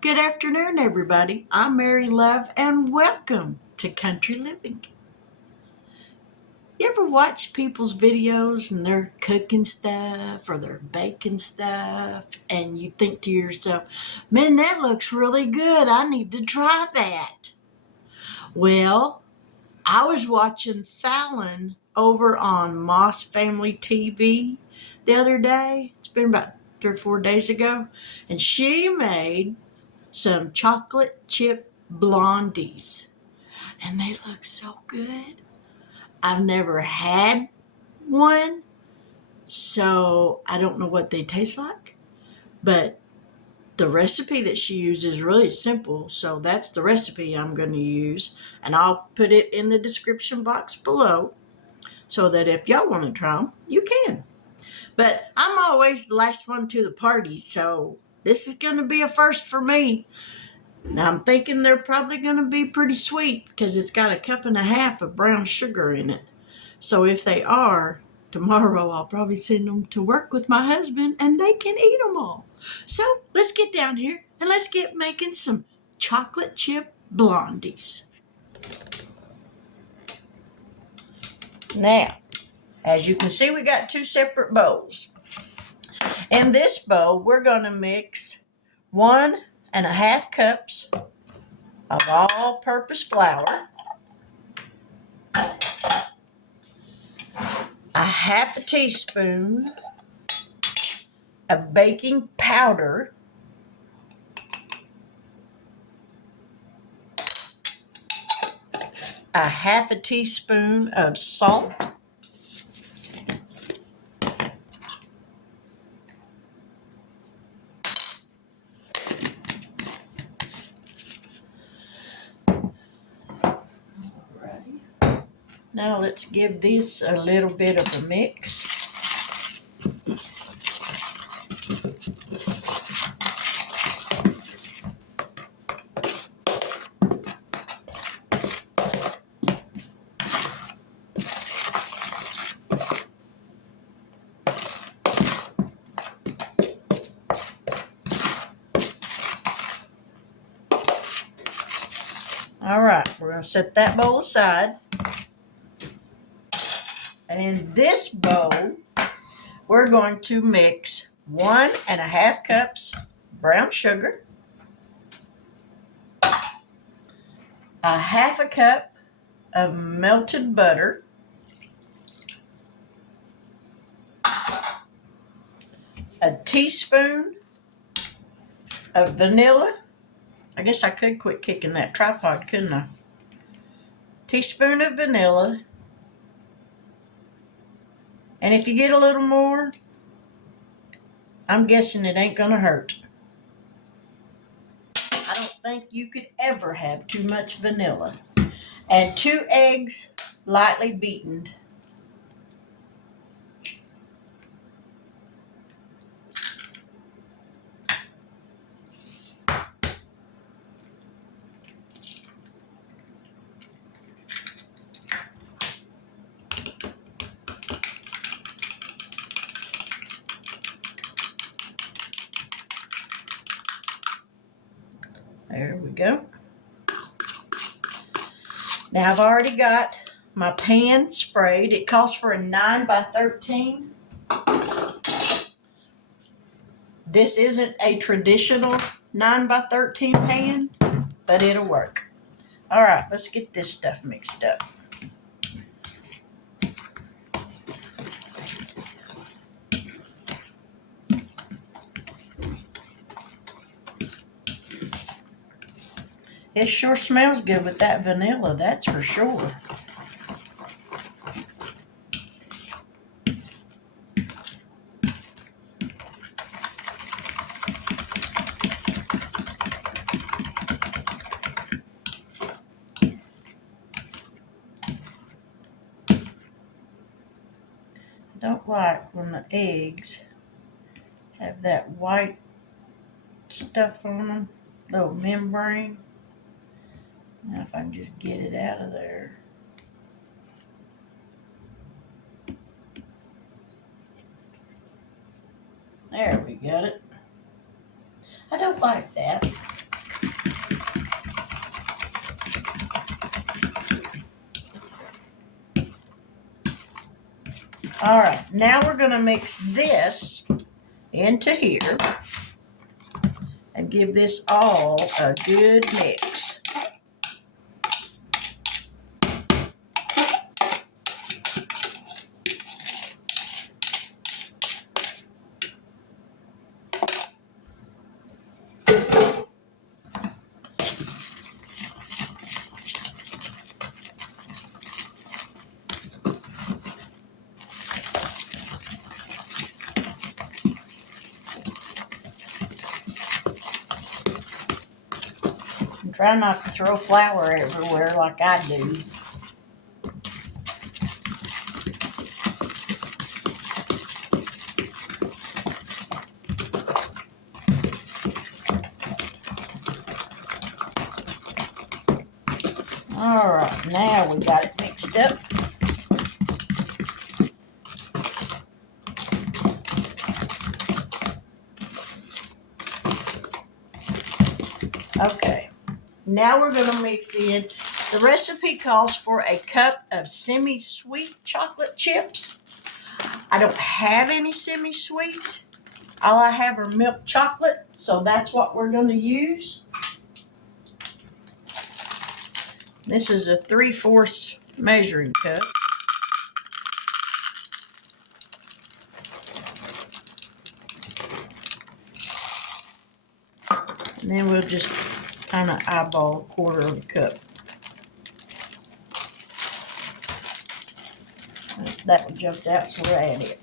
Good afternoon, everybody. I'm Mary Love, and welcome to Country Living. You ever watch people's videos and they're cooking stuff or they're baking stuff, and you think to yourself, man, that looks really good. I need to try that. Well, I was watching Fallon over on Moss Family TV the other day. It's been about 3 or 4 days ago, and she made some chocolate chip blondies, and they look so good. I've never had one, so I don't know what they taste like, but the recipe that she uses is really simple, so that's the recipe I'm going to use, and I'll put it in the description box below so that if y'all want to try them, you can. But I'm always the last one to the party, so this is going to be a first for me. Now I'm thinking they're probably going to be pretty sweet because it's got 1.5 cups of brown sugar in it. So if they are, tomorrow I'll probably send them to work with my husband and they can eat them all. So let's get down here and let's get making some chocolate chip blondies. Now, as you can see, we got 2 separate bowls. In this bowl, we're going to mix 1.5 cups of all-purpose flour, 1/2 teaspoon of baking powder, 1/2 teaspoon of salt, Now let's give this a little bit of a mix. All right, we're going to set that bowl aside. And in this bowl, we're going to mix 1.5 cups brown sugar, 1/2 cup of melted butter, a teaspoon of vanilla. I guess I could quit kicking that tripod, couldn't I? Teaspoon of vanilla. And if you get a little more, I'm guessing it ain't gonna hurt. I don't think you could ever have too much vanilla. And 2 eggs, lightly beaten. There we go. Now I've already got my pan sprayed. It calls for a 9 by 13. This isn't a traditional 9 by 13 pan, but it'll work. All right, let's get this stuff mixed up. It sure smells good with that vanilla, that's for sure. I don't like when the eggs have that white stuff on them, little membrane. Now if I can just get it out of there. There, we got it. I don't like that. now we're going to mix this into here and give this all a good mix. And try not to throw flour everywhere like I do. All right, now we got it mixed up. Okay, now we're going to mix in, the recipe calls for a cup of semi-sweet chocolate chips. I don't have any semi-sweet. All I have are milk chocolate, so that's what we're going to use. This is a 3/4 measuring cup. And then we'll just kind of eyeball 1/4 of a cup. That one jumped out, so we'll add it.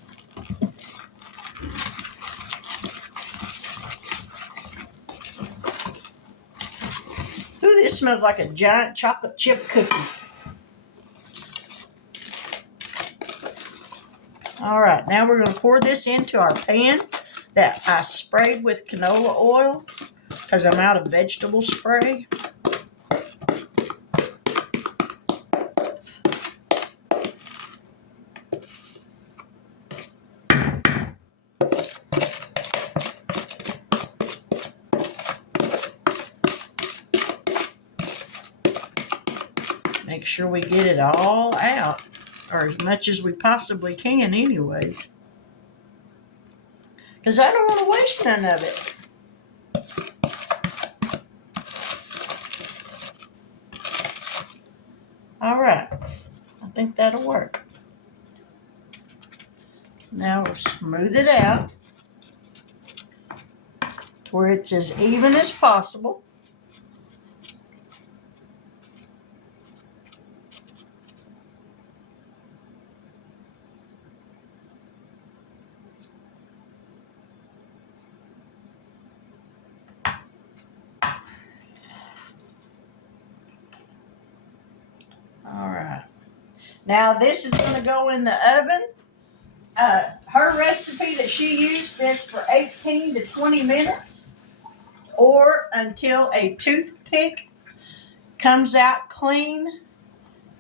Ooh, this smells like a giant chocolate chip cookie. All right, now we're going to pour this into our pan that I sprayed with canola oil because I'm out of vegetable spray. Make sure we get it all out, or as much as we possibly can anyways, because I don't want to waste none of it. All right, I think that'll work. Now we'll smooth it out to where it's as even as possible. All right, now this is going to go in the oven. Her recipe that she used says for 18 to 20 minutes, or until a toothpick comes out clean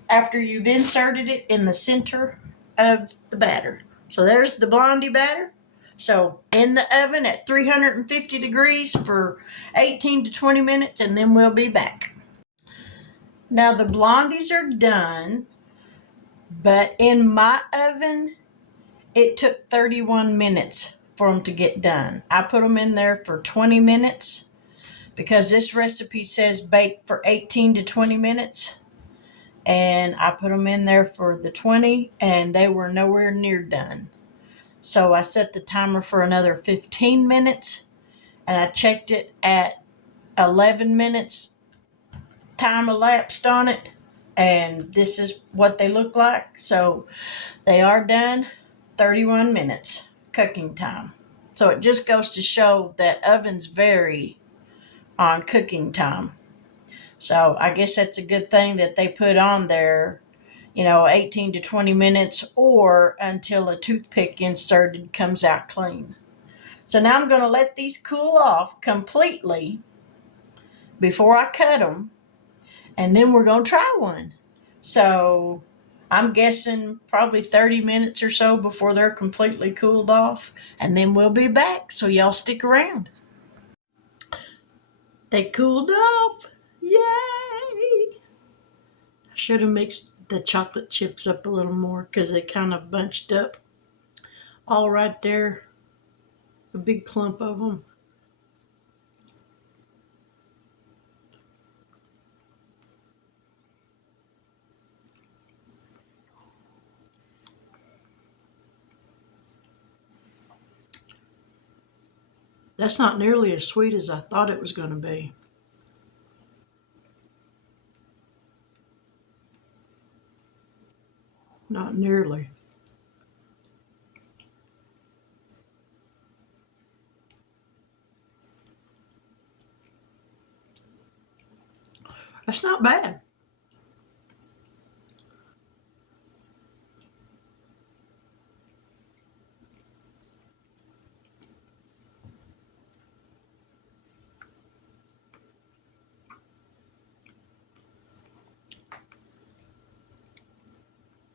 after you've inserted it in the center of the batter. So there's the Blondie batter. So in the oven at 350 degrees for 18 to 20 minutes, and then we'll be back. Now the Blondies are done, but in my oven, it took 31 minutes for them to get done. I put them in there for 20 minutes because this recipe says bake for 18 to 20 minutes. And I put them in there for the 20, and they were nowhere near done. So I set the timer for another 15 minutes, and I checked it at 11 minutes. Time elapsed on it, and this is what they look like. So they are done. 31 minutes cooking time. So it just goes to show that ovens vary on cooking time. So I guess that's a good thing that they put on there, 18 to 20 minutes, or until a toothpick inserted comes out clean. So now I'm going to let these cool off completely before I cut them, and then we're going to try one. So I'm guessing probably 30 minutes or so before they're completely cooled off, and then we'll be back, so y'all stick around. They cooled off. Yay! I should have mixed the chocolate chips up a little more because they kind of bunched up. all right there, a big clump of them. That's not nearly as sweet as I thought it was going to be. Not nearly. That's not bad.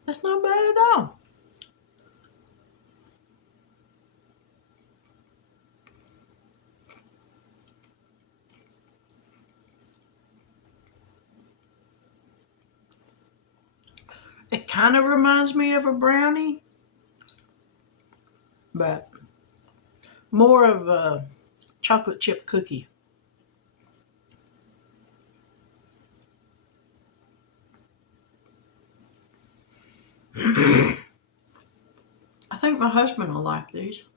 That's not bad at all. It kind of reminds me of a brownie, but more of a chocolate chip cookie. I think my husband will like these.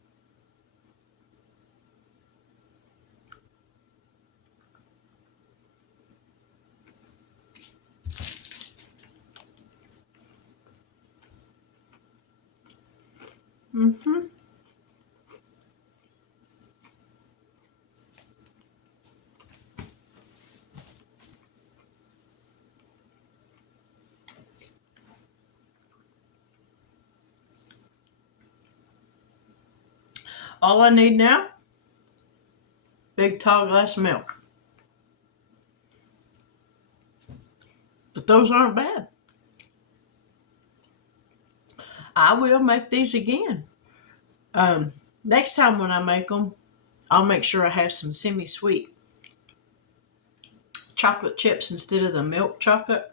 Mm-hmm. All I need now, big tall glass of milk. But those aren't bad. I will make these again. Next time when I make them, I'll make sure I have some semi-sweet chocolate chips instead of the milk chocolate.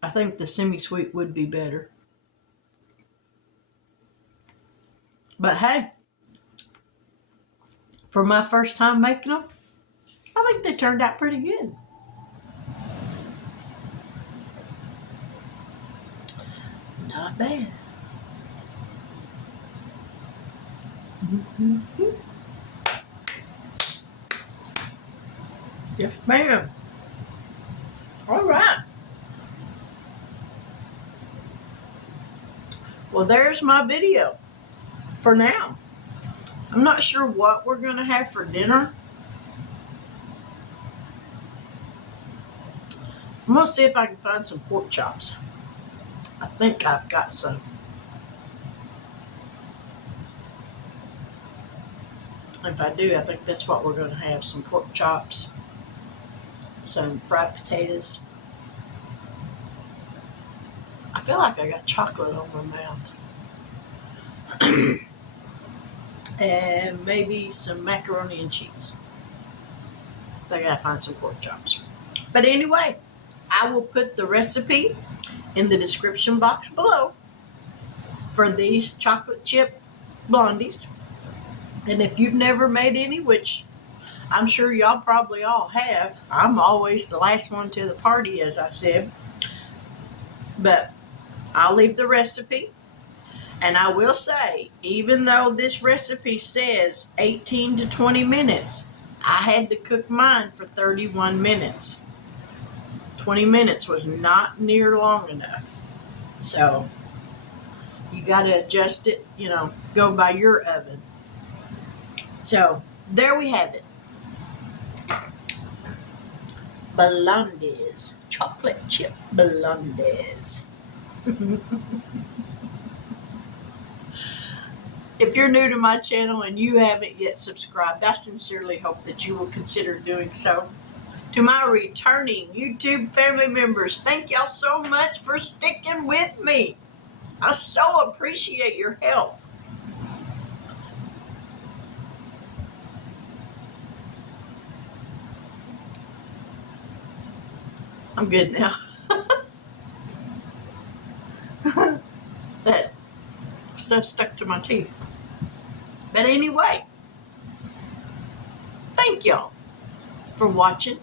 I think the semi-sweet would be better. But hey, for my first time making them, I think they turned out pretty good. Not bad. Mm-hmm. Yes, ma'am. All right. Well, there's my video for now. I'm not sure what we're going to have for dinner. I'm going to see if I can find some pork chops. I think I've got some. If I do, I think that's what we're going to have, some pork chops, some fried potatoes. I feel like I got chocolate on my mouth. And maybe some macaroni and cheese. I gotta find some pork chops. But anyway, I will put the recipe in the description box below for these chocolate chip blondies. And if you've never made any, which I'm sure y'all probably all have, I'm always the last one to the party, as I said. But I'll leave the recipe. And I will say, even though this recipe says 18 to 20 minutes, I had to cook mine for 31 minutes. 20 minutes was not near long enough. So you got to adjust it, go by your oven. So there we have it. Blondies, chocolate chip blondies. If you're new to my channel and you haven't yet subscribed, I sincerely hope that you will consider doing so. To my returning YouTube family members, thank y'all so much for sticking with me. I so appreciate your help. I'm good now. stuff stuck to my teeth. But anyway, thank y'all for watching.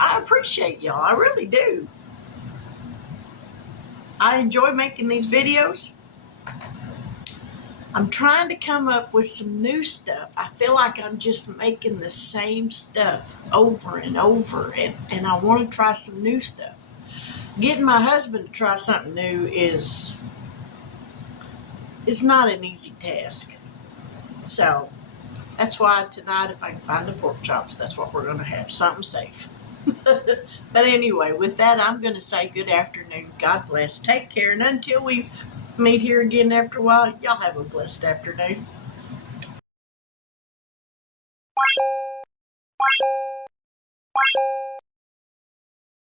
I appreciate y'all. I really do. I enjoy making these videos. I'm trying to come up with some new stuff. I feel like I'm just making the same stuff over and over, and I want to try some new stuff. Getting my husband to try something new is not an easy task. So that's why tonight, if I can find the pork chops, that's what we're going to have, something safe. But anyway, with that, I'm going to say good afternoon. God bless. Take care. And until we meet here again after a while, y'all have a blessed afternoon.